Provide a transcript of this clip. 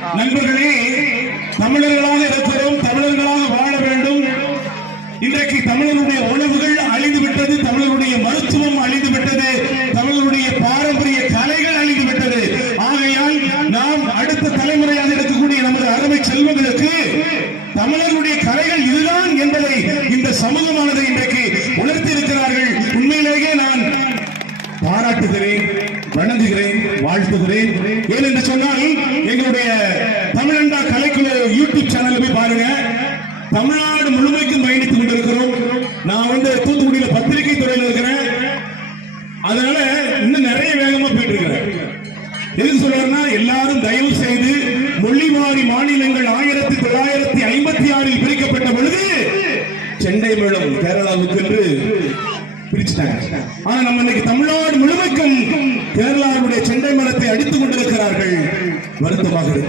நண்பர்களே, தமிழர்களாக இருக்கிறோம், தமிழர்களாக வாழ வேண்டும். இன்றைக்கு தமிழருடைய உணவுகள் அழிந்துவிட்டது, தமிழருடைய மருத்துவம் அழிந்துவிட்டது, தமிழருடைய பாரம்பரிய கலைகள் அழிந்துவிட்டது. ஆகையால் நாம் அடுத்த தலைமுறையாக இருக்கக்கூடிய நமது அருமை செல்வங்களுக்கு தமிழருடைய கலைகள் இதுதான் என்பதை இந்த சமூகமானது இன்றைக்கு உணர்த்தி இருக்கிறார்கள். உண்மையிலேயே நான் பாராட்டுகிறேன், வணங்குகிறேன், வாழ்த்துகிறேன். ஏனென்று சொன்னால் எங்களுடைய தமிழண்டா கலைக்குழு யூடியூப் சேனல் போய் பாருங்க. தமிழ்நாடு முழுமைக்கும் பயணித்துக் கொண்டிருக்கிறோம். நான் தூத்துக்குடியில பத்திரிகை துறையில் இருக்கிறேன். அதனால இன்னும் நிறைய வேகமா போயிட்டு இருக்கிறேன். எதுக்கு சொல்றேன்னா, எல்லாரும் தயவு செய்து மொழி மாறி மாநிலங்கள் 1956 பிரிக்கப்பட்ட பொழுது செண்டை மேளம் கேரளாவுக்கு என்று பிரிச்சுட்டாங்க. ஆனா நம்ம இன்னைக்கு தமிழ்நாடு முழுமைக்கும் கேரளாவுடைய செண்டை மேளத்தை அடித்துக் கொண்டிருக்கிறார்கள். வருத்தமாக